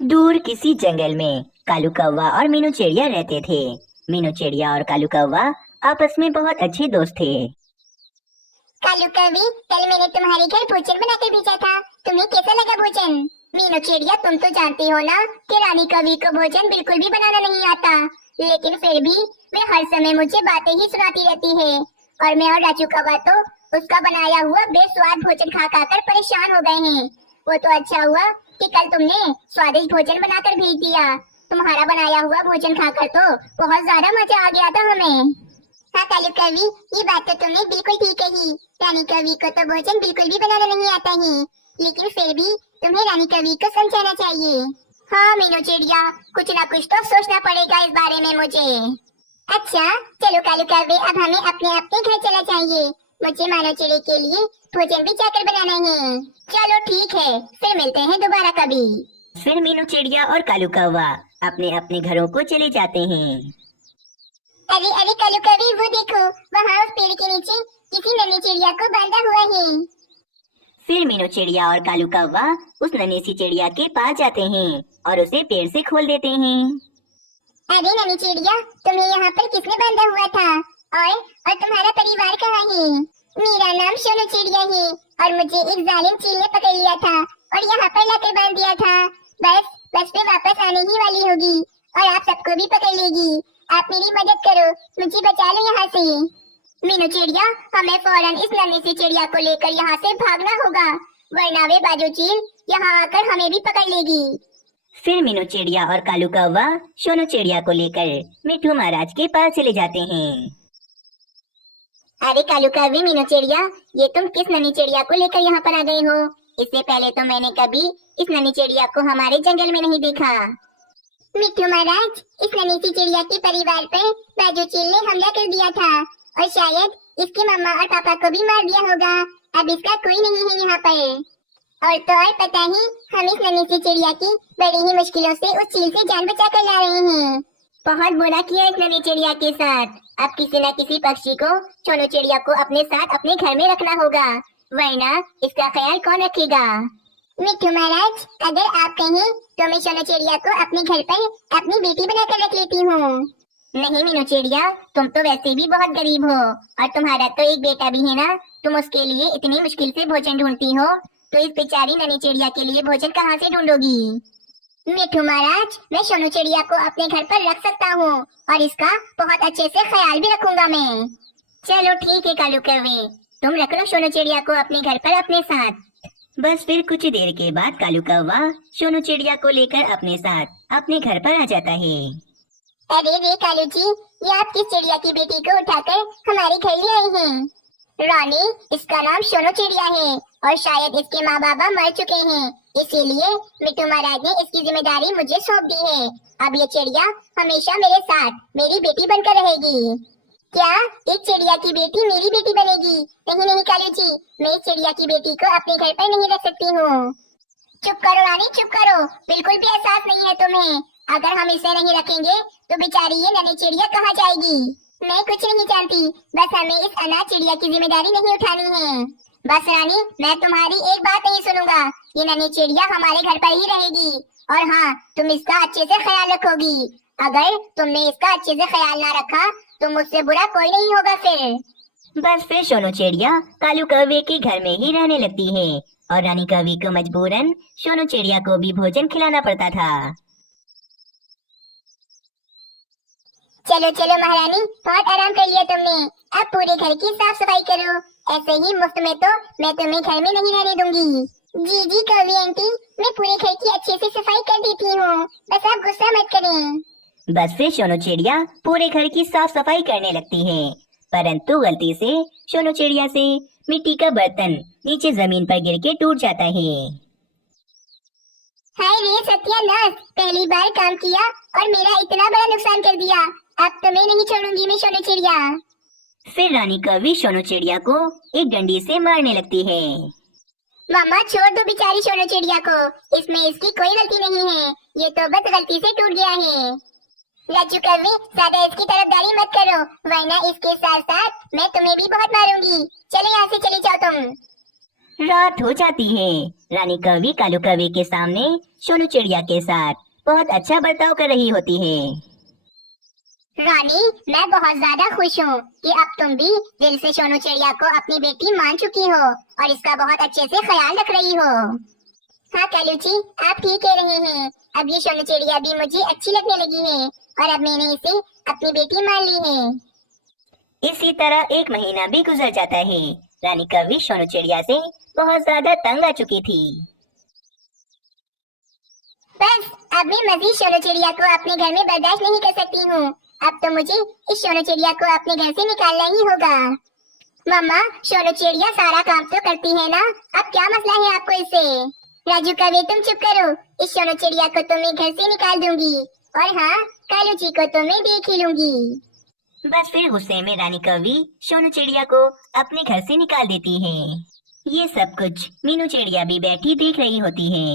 दूर किसी जंगल में कालू कौवा और मीनू चिड़िया रहते थे। मीनू चिड़िया और कालू कौवा आपस में बहुत अच्छे दोस्त थे। कालू कवि, कल मैंने तुम्हारे घर भोजन बनाकर भेजा था। तुम्हें कैसा लगा भोजन? मीनू चिड़िया, तुम तो जानती हो ना कि रानी कवि को भोजन बिल्कुल भी बनाना नहीं आता, लेकिन फिर भी वे हर समय मुझे बातें ही सुनाती रहती है। और मैं और राजू कौवा तो उसका बनाया हुआ बेस्वाद भोजन खा खा कर परेशान हो गए हैं। वो तो अच्छा हुआ कि कल तुमने स्वादिष्ट भोजन बनाकर भेज दिया। तुम्हारा बनाया हुआ भोजन खाकर तो बहुत ज्यादा मजा आ गया था हमें। हाँ कालू कवि, ये बात तो तुमने बिल्कुल ठीक कही। रानी कवि को तो भोजन बिल्कुल भी बनाना नहीं आता है, लेकिन फिर भी तुम्हें रानी कवि को समझाना चाहिए। हाँ मीनू चिड़िया, कुछ ना कुछ तो सोचना पड़ेगा इस बारे में मुझे। अच्छा चलो कालू कवि, अब हमें अपने अपने घर चला चाहिए। मुझे मानव चिड़ी के लिए भोजन भी जाकर बनाना है। चलो ठीक है, फिर मिलते हैं दोबारा कभी। फिर मीनू चिड़िया और कालू कौवा अपने अपने घरों को चले जाते हैं। अरे अरे कालू कवि, वो देखो, वहाँ उस पेड़ के नीचे किसी नन्ही चिड़िया को बांधा हुआ है। फिर मीनू चिड़िया और कालू कौवा उस नन्ही सी चिड़िया के पास जाते हैं और उसे पेड़ से खोल देते हैं। अरे नन्ही चिड़िया, तुम्हें यहाँ पर किसने बांधा हुआ था? और तुम्हारा परिवार कहाँ है? मेरा नाम सोनू चिड़िया है और मुझे एक जालिम चील ने पकड़ लिया था और यहाँ पर लाकर बांध दिया था। बस वे वापस आने ही वाली होगी और आप सबको भी पकड़ लेगी। आप मेरी मदद करो, मुझे बचा लो यहाँ से। मीनू चिड़िया, हमें फौरन इस नन्ही सी चिड़िया को लेकर यहाँ से भागना होगा, वरना वे बाजू चील यहाँ आकर हमें भी पकड़ लेगी। फिर मीनू चिड़िया और कालू कौवा सोनू चिड़िया को लेकर मिट्ठू महाराज के पास चले जाते हैं। अरे कालू कवि, मीनू चिड़िया, ये तुम किस नन्ही चिड़िया को लेकर यहाँ पर आ गए हो? इससे पहले तो मैंने कभी इस नन्ही चिड़िया को हमारे जंगल में नहीं देखा। मिट्ठू महाराज, इस नन्ही सी चिड़िया के परिवार पर बाजू चील ने हमला कर दिया था और शायद इसके मम्मा और पापा को भी मार दिया होगा। अब इसका कोई नहीं है यहाँ पर। और तो और पता ही, हम इस नन्ही सी चिड़िया की बड़ी ही मुश्किलों से उस चील से जान बचा कर ला रहे हैं। बहुत बुरा किया इस नन्ही चिड़िया के साथ। अब किसी न किसी पक्षी को, सोनू चिड़िया को अपने साथ अपने घर में रखना होगा, वरना इसका ख्याल कौन रखेगा? मिट्ठू महाराज, अगर आप कहें तो मैं सोनू चिड़िया को अपने घर पर अपनी बेटी बनाकर रख लेती हूँ। नहीं मीनू चिड़िया, तुम तो वैसे भी बहुत गरीब हो और तुम्हारा तो एक बेटा भी है ना। तुम उसके लिए इतनी मुश्किल से भोजन ढूंढती हो, तो इस बेचारी नन्ही चिड़िया के लिए भोजन कहाँ से ढूंढोगी? मिट्ठू महाराज, मैं सोनू चिड़िया को अपने घर पर रख सकता हूँ और इसका बहुत अच्छे से ख्याल भी रखूंगा मैं। चलो ठीक है कालू कौवे, तुम रख लो सोनू चिड़िया को अपने घर पर अपने साथ। बस फिर कुछ देर के बाद कालू कौवा सोनू चिड़िया को लेकर अपने साथ अपने घर पर आ जाता है। अरे रे कालू जी, ये आप किस चिड़िया की बेटी को उठाकर हमारे घर ले आए हैं? रानी, इसका नाम सोनू चिड़िया है और शायद इसके माँ बाबा मर चुके हैं, इसीलिए मिट्टू महाराज ने इसकी जिम्मेदारी मुझे सौंप दी है। अब ये चिड़िया हमेशा मेरे साथ मेरी बेटी बनकर रहेगी। क्या एक चिड़िया की बेटी मेरी बेटी बनेगी? नहीं नहीं कालू जी, मैं इस चिड़िया की बेटी को अपने घर पर नहीं रख सकती हूँ। चुप करो रानी, चुप करो, बिल्कुल भी एहसास नहीं है तुम्हें। अगर हम इसे नहीं रखेंगे तो बेचारी ये नन्ही चिड़िया कहाँ जाएगी? मैं कुछ नहीं जानती, बस हमें इस अनाथ चिड़िया की जिम्मेदारी नहीं उठानी है। बस रानी, मैं तुम्हारी एक बात नहीं सुनूंगा। ये नन्ही चिड़िया हमारे घर पर ही रहेगी और हाँ, तुम इसका अच्छे से ख्याल रखोगी। अगर तुमने इसका अच्छे से ख्याल ना रखा तो मुझसे बुरा कोई नहीं होगा फिर। बस फिर सोनू चिड़िया कालू कौवे के घर में ही रहने लगती है और रानी कौवी को मजबूरन सोनू चिड़िया को भी भोजन खिलाना पड़ता था। चलो चलो महारानी, बहुत आराम कर लिया तुमने। अब पूरे घर की साफ सफाई करो। ऐसे ही मुफ्त में तो मैं तुम्हें घर में नहीं रहने दूंगी। जी जी कौवी आंटी, मैं पूरे घर की अच्छे से सफाई कर देती हूँ, बस आप गुस्सा मत करें। बस फिर सोनू चिड़िया पूरे घर की साफ सफाई करने लगती है, परंतु गलती से सोनू चिड़िया से मिट्टी का बर्तन नीचे जमीन पर गिर के टूट जाता है। हाय रे सत्यानाश, पहली बार काम किया और मेरा इतना बड़ा नुकसान कर दिया। अब तुम्हें नहीं छोड़ूंगी मैं सोनू चिड़िया। फिर रानी कौवी सोनू चिड़िया को एक डंडी से मारने लगती है। मामा छोड़ दो बेचारी सोनू चिड़िया को, इसमें इसकी कोई गलती नहीं है, ये तो बस गलती से टूट गया है। राजू कवि, ज्यादा इसकी तरफदारी मत करो, वरना इसके साथ साथ मैं तुम्हें भी बहुत मारूंगी। चलो यहाँ से चले जाओ तुम। रात हो जाती है। रानी कौवी कालू कौवे के सामने सोनू चिड़िया के साथ बहुत अच्छा बर्ताव कर रही होती है। रानी, मैं बहुत ज्यादा खुश हूँ कि अब तुम भी दिल से सोनू चिड़िया को अपनी बेटी मान चुकी हो और इसका बहुत अच्छे से ख्याल रख रही हो। हाँ कालूची, आप ठीक कह रहे हैं। अब ये सोनू चिड़िया भी मुझे अच्छी लगने लगी है और अब मैंने इसे अपनी बेटी मान ली है। इसी तरह 1 महीना भी गुजर जाता है। रानी कौवी सोनू चिड़िया से बहुत ज्यादा तंग आ चुकी थी। बस अब मैं मजीद सोनू चिड़िया को अपने घर में बर्दाश्त नहीं कर सकती हूँ। अब तो मुझे इस सोनू चिड़िया को अपने घर से निकालना ही होगा। मम्मा, सोनू चिड़िया सारा काम तो करती है ना, अब क्या मसला है आपको इससे? राजू कौवे, तुम चुप करो। इस सोनू चिड़िया को तो मैं घर से निकाल दूंगी और हाँ, कालू जी को तो मैं देख ही लूंगी। बस फिर गुस्से में रानी कौवी सोनू चिड़िया को अपने घर से निकाल देती है। ये सब कुछ मीनू चिड़िया भी बैठी देख रही होती है।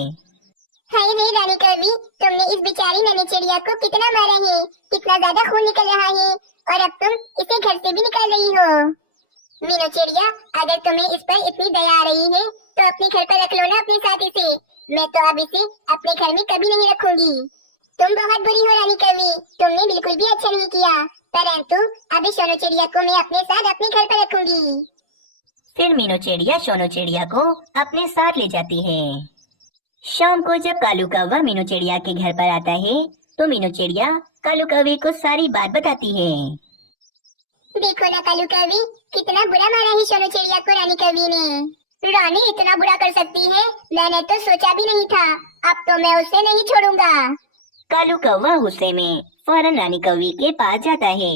हाय रे रानी कौवी, तुमने इस बेचारी नन्ही चिड़िया को कितना मारा है, कितना ज्यादा खून निकल रहा है और अब तुम इसे घर से भी निकाल रही हो। मीनू चिड़िया, अगर तुम्हें इस पर इतनी दया आ रही है तो अपने घर पर रख लो ना अपने साथ इसे। मैं तो अब इसे अपने घर में कभी नहीं रखूंगी। तुम बहुत बुरी हो रानी कौवी, तुमने बिल्कुल भी अच्छा नहीं किया, परंतु अभी सोनू चिड़िया को मैं अपने साथ अपने घर पर रखूंगी। फिर मीनू चिड़िया सोनू चिड़िया को अपने साथ ले जाती है। शाम को जब कालू कौवा मीनू चिड़िया के घर पर आता है तो मीनू चिड़िया कालू कौवे को सारी बात बताती है। देखो ना कालू कौवी, कितना बुरा मारा है सोनू चिड़िया को रानी कौवी ने। रानी इतना बुरा कर सकती है, मैंने तो सोचा भी नहीं था। अब तो मैं उसे नहीं छोड़ूंगा। कालू कौवा गुस्से में फौरन रानी कौवी के पास जाता है।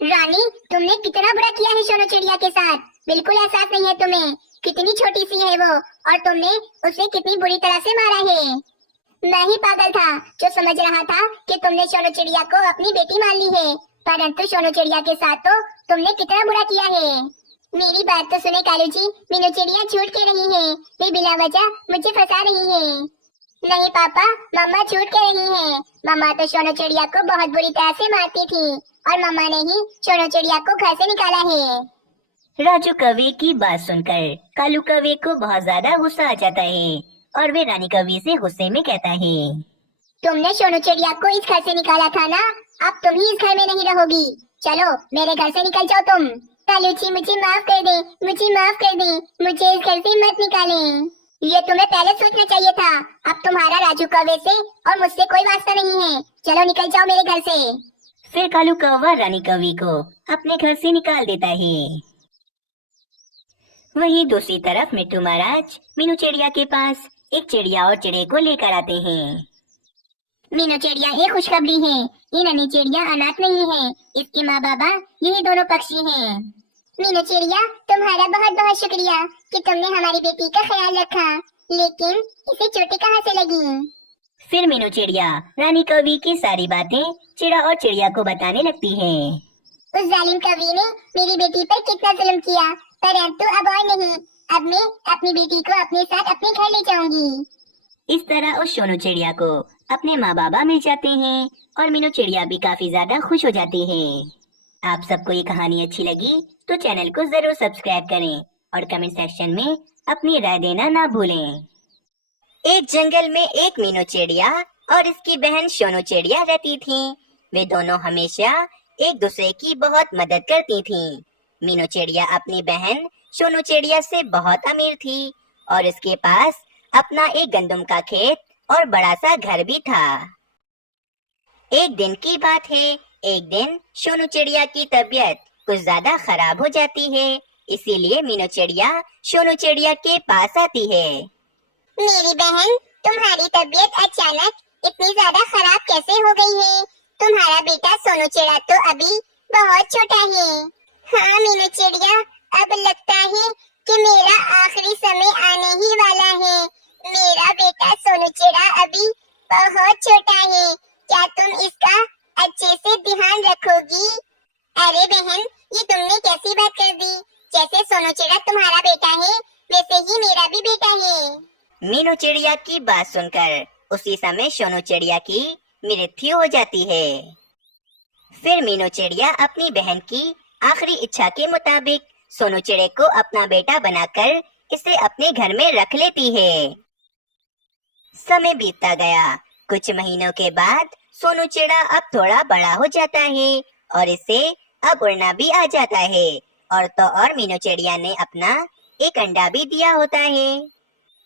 रानी, तुमने कितना बुरा किया है सोनू चिड़िया के साथ, बिल्कुल एहसास नहीं है तुम्हें? कितनी छोटी सी है वो और तुमने उसे कितनी बुरी तरह से मारा है। मैं ही पागल था जो समझ रहा था कि तुमने सोनू चिड़िया को अपनी बेटी मान ली है, परंतु सोनू चिड़िया के साथ तो तुमने कितना बुरा किया है। मेरी बात तो सुने कालू जी, मीनू चिड़िया झूठ कह रही है, वे बिना वजह मुझे फंसा रही है। नहीं पापा, मम्मा झूठ कह रही है। मम्मा तो सोनू चिड़िया को बहुत बुरी तरह से मारती थी और मम्मा ने ही सोनू चिड़िया को घर से निकाला है। राजू कौवे की बात सुनकर कालू कौवे को बहुत ज्यादा गुस्सा आ जाता है और वे रानी कौवी से गुस्से में कहता है, तुमने सोनू चिड़िया को इस घर से निकाला था ना, अब तुम ही इस घर में नहीं रहोगी। चलो मेरे घर से निकल जाओ तुम। कालू जी, मुझे माफ कर दे, मुझे माफ कर दे, मुझे इस घर से मत निकालें। ये तुम्हें पहले सोचना चाहिए था। अब तुम्हारा राजू कौवे से और मुझसे कोई वास्ता नहीं है। चलो निकल जाओ मेरे घर से। फिर कालू कौवा रानी कौवी को अपने घर से निकाल देता है। वहीं दूसरी तरफ मिट्टू महाराज मीनू चिड़िया के पास एक चिड़िया और चिड़े को लेकर आते हैं। मीनू चिड़िया, ये खुशखबरी है, ये नन्ही चिड़िया अनाथ नहीं है, इसके माँ बाबा यही दोनों पक्षी हैं। मीनू चिड़िया, तुम्हारा बहुत बहुत शुक्रिया कि तुमने हमारी बेटी का ख्याल रखा, लेकिन इसे चोटें कहाँ से लगी? फिर मीनू चिड़िया रानी कौवी की सारी बातें चिड़ा और चिड़िया को बताने लगती है। उस जालिम कवि ने मेरी बेटी पर कितना जुल्म किया, परंतु अब और नहीं, अब मैं अपनी बेटी को अपने साथ अपने घर ले जाऊंगी। इस तरह उस सोनू चिड़िया को अपने माँ बाबा मिल जाते हैं और मीनू चिड़िया भी काफी ज्यादा खुश हो जाती है। आप सबको ये कहानी अच्छी लगी तो चैनल को जरूर सब्सक्राइब करें और कमेंट सेक्शन में अपनी राय देना ना भूलें। एक जंगल में एक मीनू चिड़िया और इसकी बहन सोनू चिड़िया रहती थीं। वे दोनों हमेशा एक दूसरे की बहुत मदद करती थीं। मीनू चिड़िया अपनी बहन सोनू चिड़िया से बहुत अमीर थी और इसके पास अपना एक गंदम का खेत और बड़ा सा घर भी था। एक दिन की बात है, एक दिन सोनू चिड़िया की तबीयत कुछ ज्यादा खराब हो जाती है, इसीलिए मीनू चिड़िया सोनू चिड़िया के पास आती है। मेरी बहन, तुम्हारी तबीयत अचानक इतनी ज्यादा खराब कैसे हो गई है? तुम्हारा बेटा सोनू चिड़िया तो अभी बहुत छोटा है। हाँ मीनू चिड़िया, अब लगता है कि मेरा आखिरी समय आने ही वाला है। मेरा बेटा सोनू चिड़िया अभी बहुत छोटा है, क्या तुम इसका अच्छे से ध्यान रखोगी? अरे बहन, ये तुमने कैसी बात कर दी? जैसे सोनू चिड़िया तुम्हारा बेटा है, वैसे ही मेरा भी बेटा है। मीनू चिड़िया की बात सुनकर उसी समय सोनू चिड़िया की मृत्यु हो जाती है। फिर मीनू चिड़िया अपनी बहन की आखिरी इच्छा के मुताबिक सोनू चिड़े को अपना बेटा बनाकर इसे अपने घर में रख लेती है। समय बीतता गया। कुछ महीनों के बाद सोनू चिड़ा अब थोड़ा बड़ा हो जाता है और इसे अब उड़ना भी आ जाता है। और तो और मीनू चिड़िया ने अपना एक अंडा भी दिया होता है।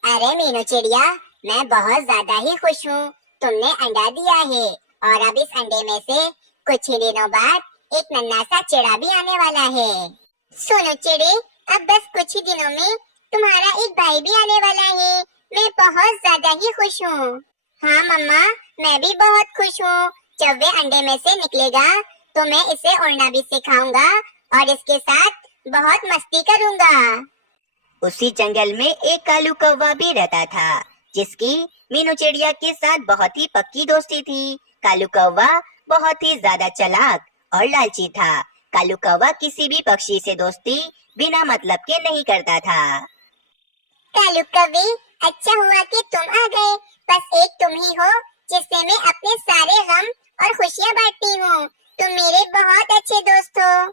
अरे मीनू चिड़िया, मैं बहुत ज्यादा ही खुश हूँ। तुमने अंडा दिया है और अब इस अंडे में से कुछ ही दिनों बाद एक नन्हा सा चिड़ा भी आने वाला है। सोनू चिड़े, अब बस कुछ ही दिनों में तुम्हारा एक भाई भी आने वाला है। मैं बहुत ज्यादा ही खुश हूँ। हाँ मम्मा, मैं भी बहुत खुश हूँ। जब वे अंडे में से निकलेगा तो मैं इसे उड़ना भी सिखाऊंगा और इसके साथ बहुत मस्ती करूंगा। उसी जंगल में एक कालू कौवा भी रहता था, जिसकी मीनू चिड़िया के साथ बहुत ही पक्की दोस्ती थी। कालू कौवा बहुत ही ज्यादा चालाक और लालची था। कालू कौवा किसी भी पक्षी से दोस्ती बिना मतलब के नहीं करता था। कालू कौवे, अच्छा हुआ कि तुम आ गए। बस एक तुम ही हो जिससे मैं अपने सारे गम और खुशियाँ बांटती हूँ। तुम मेरे बहुत अच्छे दोस्त हो।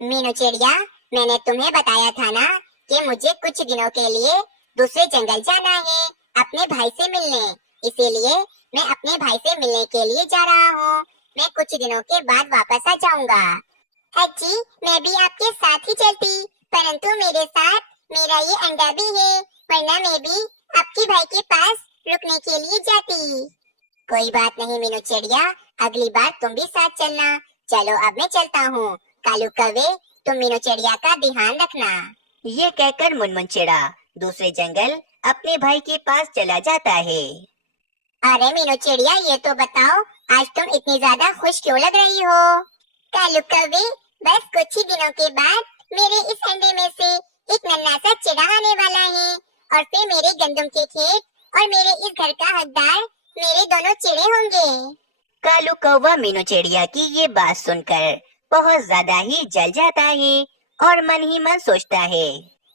मीनू चिड़िया, मैंने तुम्हें बताया था ना कि मुझे कुछ दिनों के लिए दूसरे जंगल जाना है अपने भाई से मिलने। इसीलिए मैं अपने भाई से मिलने के लिए जा रहा हूँ। मैं कुछ दिनों के बाद वापस आ जाऊंगा। अजी, मैं भी आपके साथ ही चलती, परंतु मेरे साथ मेरा ये अंडा भी है, वरना मैं भी आपके भाई के पास रुकने के लिए जाती। कोई बात नहीं मीनू चिड़िया, अगली बार तुम भी साथ चलना। चलो अब मैं चलता हूँ। कालू कौवे, तुम मीनू चिड़िया का ध्यान रखना। ये कहकर मुनमुन चिड़ा दूसरे जंगल अपने भाई के पास चला जाता है। अरे मीनू चिड़िया, ये तो बताओ, आज तुम इतनी ज्यादा खुश क्यों लग रही हो? कालू कौवे, बस कुछ ही दिनों के बाद मेरे इस अंडे में से एक नन्हा सा चिड़ा आने वाला है और फिर मेरे गंदम के खेत और मेरे इस घर का हकदार मेरे दोनों चिड़े होंगे। कालू कौवा मीनू चिड़िया की ये बात सुनकर बहुत ज्यादा ही जल जाता है और मन ही मन सोचता है,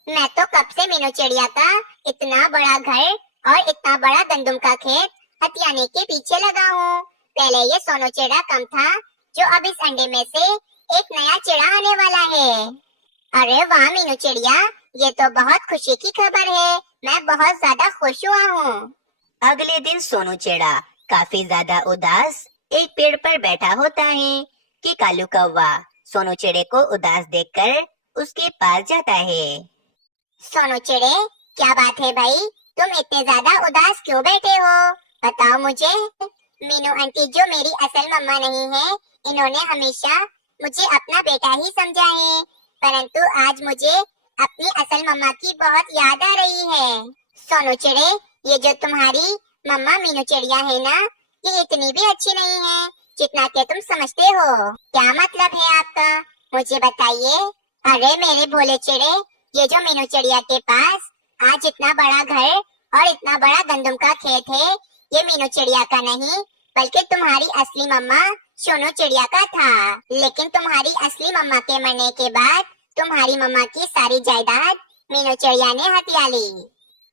मैं तो कब से मीनू चिड़िया का इतना बड़ा घर और इतना बड़ा गंदम का खेत हथियाने के पीछे लगा हूँ। पहले ये सोनू चिड़ा कम था, जो अब इस अंडे में से एक नया चिड़ा आने वाला है। अरे वाह मीनू चिड़िया, ये तो बहुत खुशी की खबर है। मैं बहुत ज्यादा खुश हुआ हूँ। अगले दिन सोनू चिड़ा काफी ज्यादा उदास एक पेड़ पर बैठा होता है कि कालू कौवा सोनू चिड़े को उदास देखकर उसके पास जाता है। सोनू चिड़े, क्या बात है भाई, तुम इतने ज्यादा उदास क्यों बैठे हो? बताओ मुझे। मीनू आंटी जो मेरी असल मम्मा नहीं है, इन्होंने हमेशा मुझे अपना बेटा ही समझा है, परंतु आज मुझे अपनी असल मम्मा की बहुत याद आ रही है। सोनू चिड़े, ये जो तुम्हारी मम्मा मीनू चिड़िया है ना, ये इतनी भी अच्छी नहीं है जितना कि तुम समझते हो। क्या मतलब है आपका, मुझे बताइए। अरे मेरे भोले चिड़े, ये जो मीनू चिड़िया के पास आज इतना बड़ा घर और इतना बड़ा गंदम का खेत है, ये मीनू चिड़िया का नहीं बल्कि तुम्हारी असली मम्मा सोनू चिड़िया का था। लेकिन तुम्हारी असली मम्मा के मरने के बाद तुम्हारी मम्मा की सारी जायदाद मीनू चिड़िया ने हथिया ली।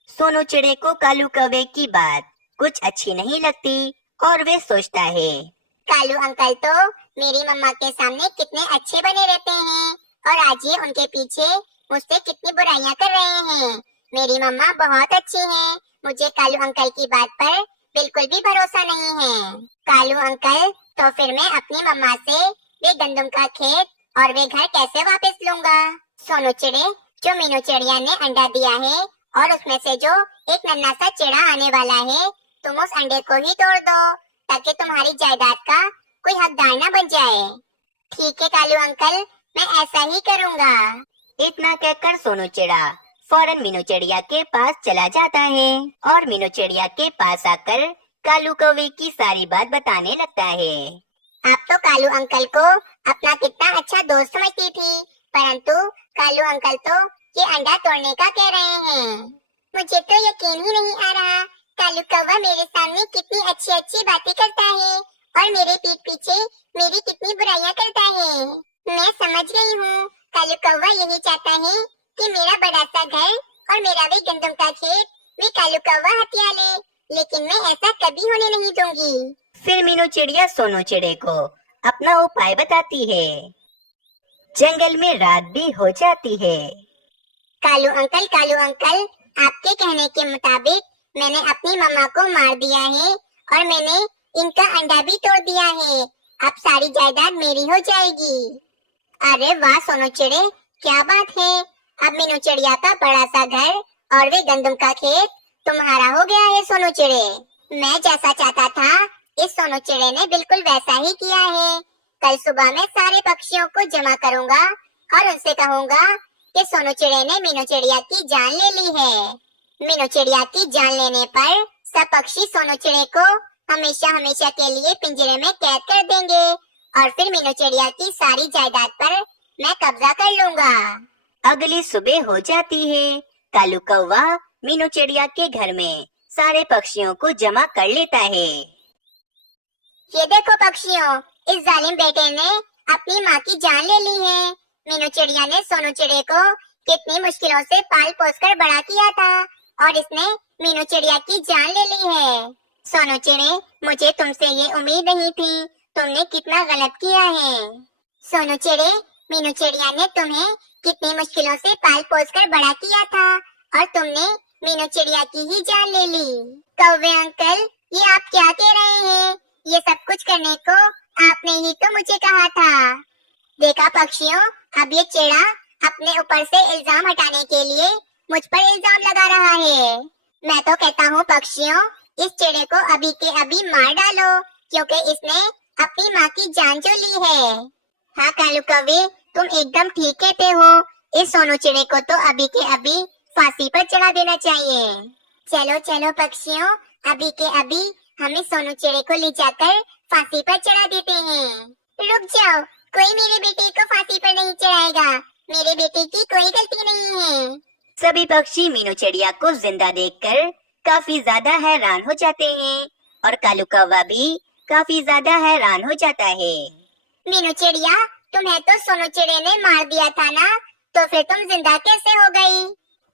सोनू चिड़े को कालू कौवे की बात कुछ अच्छी नहीं लगती और वे सोचता है, कालू अंकल तो मेरी मम्मा के सामने कितने अच्छे बने रहते हैं और आज ये उनके पीछे मुझसे कितनी बुराइयां कर रहे हैं। मेरी मम्मा बहुत अच्छी हैं। मुझे कालू अंकल की बात पर बिल्कुल भी भरोसा नहीं है। कालू अंकल, तो फिर मैं अपनी मम्मा से वे गंदम का खेत और वे घर कैसे वापस लूंगा? सोनू चिड़े, जो मीनू चिड़िया ने अंडा दिया है और उसमें से जो एक नन्हा सा चिड़ा आने वाला है, तुम उस अंडे को ही तोड़ दो ताकि तुम्हारी जायदाद का कोई हकदार न बन जाए। ठीक है कालू अंकल, मैं ऐसा ही करूँगा। इतना कहकर सोनू चिड़ा फौरन मीनू चिड़िया के पास चला जाता है और मीनू चिड़िया के पास आकर कालू कौवे की सारी बात बताने लगता है। आप तो कालू अंकल को अपना कितना अच्छा दोस्त समझती थी, परंतु कालू अंकल तो ये अंडा तोड़ने का कह रहे हैं। मुझे तो यकीन ही नहीं आ रहा, कालू कौवा मेरे सामने कितनी अच्छी अच्छी बातें करता है और मेरे पीठ पीछे मेरी कितनी बुराइयां करता है। मैं समझ गई हूँ, कालू कौवा यही चाहता है कि मेरा बड़ा सा घर और मेरा भी गंदम का खेत भी कालू कौवा हथिया ले, लेकिन मैं ऐसा कभी होने नहीं दूंगी। फिर मीनू चिड़िया सोनू चिड़े को अपना उपाय बताती है। जंगल में रात भी हो जाती है। कालू अंकल, आपके कहने के मुताबिक मैंने अपनी मम्मा को मार दिया है और मैंने इनका अंडा भी तोड़ दिया है। अब सारी जायदाद मेरी हो जाएगी। अरे वाह सोनू चिड़े, क्या बात है। अब मीनू चिड़िया का बड़ा सा घर और वे गंदम का खेत तुम्हारा हो गया है सोनू चिड़े। मैं जैसा चाहता था इस सोनू चिड़े ने बिल्कुल वैसा ही किया है। कल सुबह मैं सारे पक्षियों को जमा करूंगा और उनसे कहूंगा कि सोनू चिड़े ने मीनू चिड़िया की जान ले ली है। मीनू चिड़िया की जान लेने पर सब पक्षी सोनू चिड़े को हमेशा हमेशा के लिए पिंजरे में कैद कर देंगे और फिर मीनू चिड़िया की सारी जायदाद पर मैं कब्जा कर लूंगा। अगली सुबह हो जाती है। कालू कौवा मीनू चिड़िया के घर में सारे पक्षियों को जमा कर लेता है। ये देखो पक्षियों, इस जालिम बेटे ने अपनी माँ की जान ले ली है। मीनू चिड़िया ने सोनू चिड़े को कितनी मुश्किलों से पाल पोस कर बड़ा किया था और इसने मीनू चिड़िया की जान ले ली है। सोनू चिड़े, मुझे तुमसे ये उम्मीद नहीं थी। तुमने कितना गलत किया है। सोनू चिड़े, मीनू चिड़िया ने तुम्हें कितनी मुश्किलों से पाल पोस कर बड़ा किया था और तुमने मीनू चिड़िया की ही जान ले ली। कौवे अंकल, ये आप क्या कह रहे हैं? ये सब कुछ करने को आपने ही तो मुझे कहा था। देखा पक्षियों, अब ये चिड़ा अपने ऊपर से इल्जाम हटाने के लिए मुझ पर इल्जाम लगा रहा है। मैं तो कहता हूँ पक्षियों, इस चिड़े को अभी के अभी मार डालो क्योंकि इसने अपनी माँ की जान जो ली है। हाँ कालू कौवे, तुम एकदम ठीक कहते हो। इस सोनू चिड़े को तो अभी के अभी फांसी पर चढ़ा देना चाहिए। चलो चलो पक्षियों, अभी के अभी हमें सोनू चिड़े को ले जाकर फांसी पर चढ़ा देते हैं। रुक जाओ, कोई मेरे बेटे को फांसी पर नहीं चढ़ाएगा। मेरे बेटे की कोई गलती नहीं है। सभी पक्षी मीनू चिड़िया को जिंदा देखकर काफी ज्यादा हैरान हो जाते हैं और कालू कौवा भी काफी ज्यादा हैरान हो जाता है। मीनू चिड़िया, तुम्हें तो सोनू चिड़े ने मार दिया था ना, तो फिर तुम जिंदा कैसे हो गई?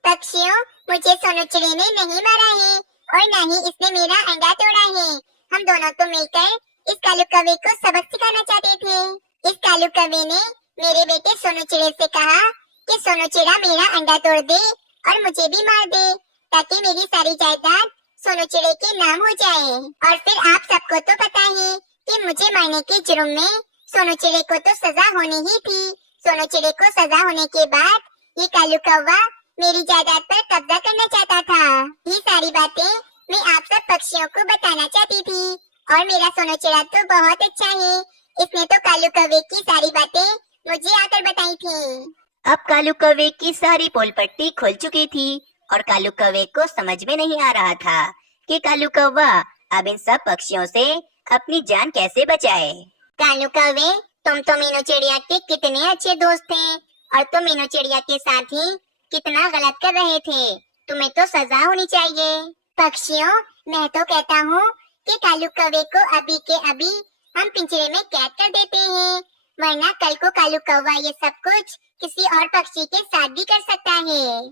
पक्षियों, मुझे सोनू चिड़े ने नहीं मारा है और न ही इसने मेरा अंडा तोड़ा है। हम दोनों तो मिलकर इस कालू कौवे को सबक सिखाना चाहते थे। इस कालू कौवे ने मेरे बेटे सोनू चिड़े से कहा कि सोनू चिड़ा मेरा अंडा तोड़ दे और मुझे भी मार दे ताकि मेरी सारी जायदाद सोनू चिड़े के नाम हो जाए। और फिर आप सबको तो पता है कि मुझे मारने के जुर्म में सोनू चिड़े को तो सजा होनी ही थी। सोनू चिड़े को सजा होने के बाद ये कालू कौवा मेरी जायदाद पर कब्जा करना चाहता था। ये सारी बातें मैं आप सब पक्षियों को बताना चाहती थी और मेरा सोनू चिड़ा तो बहुत अच्छा है। इसने तो कालू कौवे की सारी बातें मुझे आकर बताई थी। अब कालू कौवे की सारी पोल पट्टी खुल चुकी थी और कालू कौवे को समझ में नहीं आ रहा था कि कालू कौवा अब इन सब पक्षियों से अपनी जान कैसे बचाए। कालू कौवे, तुम तो मीनू चिड़िया के कितने अच्छे दोस्त थे और तुम मीनू चिड़िया के साथ ही कितना गलत कर रहे थे। तुम्हें तो सजा होनी चाहिए। पक्षियों, मैं तो कहता हूँ कि कालू कौवे को अभी के अभी हम पिंजरे में कैद कर देते हैं, वरना कल को कालू कौवा ये सब कुछ किसी और पक्षी के साथ भी कर सकता है।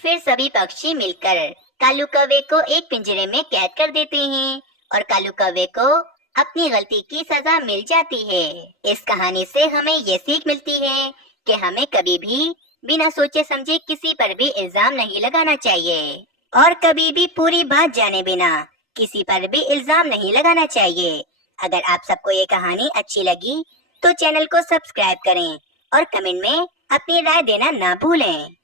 फिर सभी पक्षी मिलकर कालू कौवे को एक पिंजरे में कैद कर देते हैं और कालू कौवे को अपनी गलती की सजा मिल जाती है। इस कहानी से हमें ये सीख मिलती है कि हमें कभी भी बिना सोचे समझे किसी पर भी इल्जाम नहीं लगाना चाहिए और कभी भी पूरी बात जाने बिना किसी पर भी इल्जाम नहीं लगाना चाहिए। अगर आप सबको ये कहानी अच्छी लगी तो चैनल को सब्सक्राइब करें और कमेंट में अपनी राय देना ना भूलें।